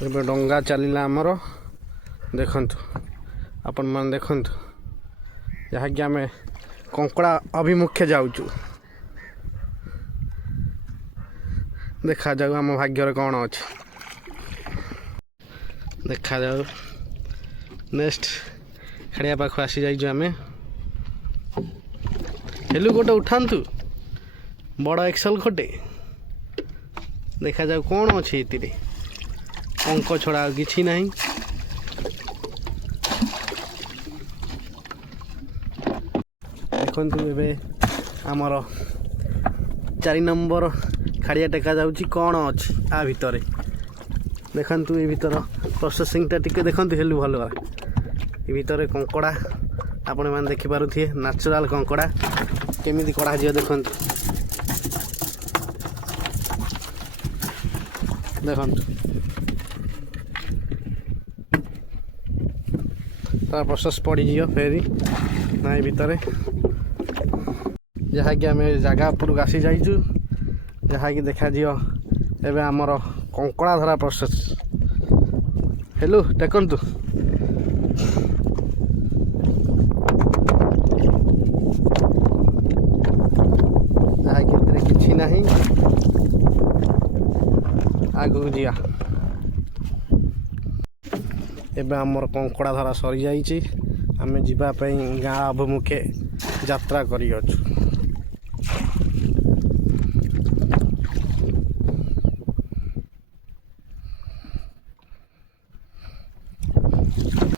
ଏବେ ଡଙ୍ଗା ଚାଲିଲା ଆମର ଦେଖନ୍ତୁ ଆପଣ ମାନେ ଦେଖନ୍ତୁ ଯାହାକି ଆମେ କଙ୍କଡ଼ା ଅଭିମୁଖେ ଯାଉଛୁ। ଦେଖାଯାଉ ଆମ ଭାଗ୍ୟରେ କ'ଣ ଅଛି ଦେଖାଯାଉ। ନେକ୍ସଟ ଖେଳିବା ପାଖକୁ ଆସିଯାଇଛୁ ଆମେ। ହେଲୁ ଗୋଟେ ଉଠାନ୍ତୁ ବଡ଼ ଏକ୍ସେଲ ଖଟେ ଦେଖାଯାଉ କ'ଣ ଅଛି ଏଥିରେ। ଅଙ୍କ ଛଡ଼ା ଆଉ କିଛି ନାହିଁ। ଦେଖନ୍ତୁ ଏବେ ଆମର 4 ନମ୍ବର ଖାଡ଼ିଆ ଟେକା ଯାଉଛି। କ'ଣ ଅଛି ଆ ଭିତରେ ଦେଖନ୍ତୁ। ଏ ଭିତର ପ୍ରୋସେସିଂଟା ଟିକେ ଦେଖନ୍ତୁ ହେଲୁ ଭଲ ଭାବେ। ଏ ଭିତରେ କଙ୍କଡ଼ା ଆପଣମାନେ ଦେଖିପାରୁଥିବେ ନ୍ୟାଚୁରାଲ୍ କଙ୍କଡ଼ା କେମିତି କଢ଼ାଯିବ ଦେଖନ୍ତୁ। ଦେଖନ୍ତୁ ତାର ପ୍ରୋସେସ୍ ପଡ଼ିଯିବ ଫେରି ନା ଏ ଭିତରେ ଯାହାକି ଆମେ ଜାଗା ଉପରକୁ ଆସି ଯାଇଛୁ। ଯାହାକି ଦେଖାଯିବ ଏବେ ଆମର କଙ୍କଡ଼ା ଧରା ପ୍ରୋସେସ୍। ହେଲୁ ଦେଖନ୍ତୁ ଯାହାକି ଏଥିରେ କିଛି ନାହିଁ। ଆଗକୁ ଯିବା। ଏବେ ଆମର କଙ୍କଡ଼ା ଧରା ସରିଯାଇଛି। ଆମେ ଯିବା ପାଇଁ ଗାଁ ଅଭିମୁଖେ ଯାତ୍ରା କରିଅଛୁ।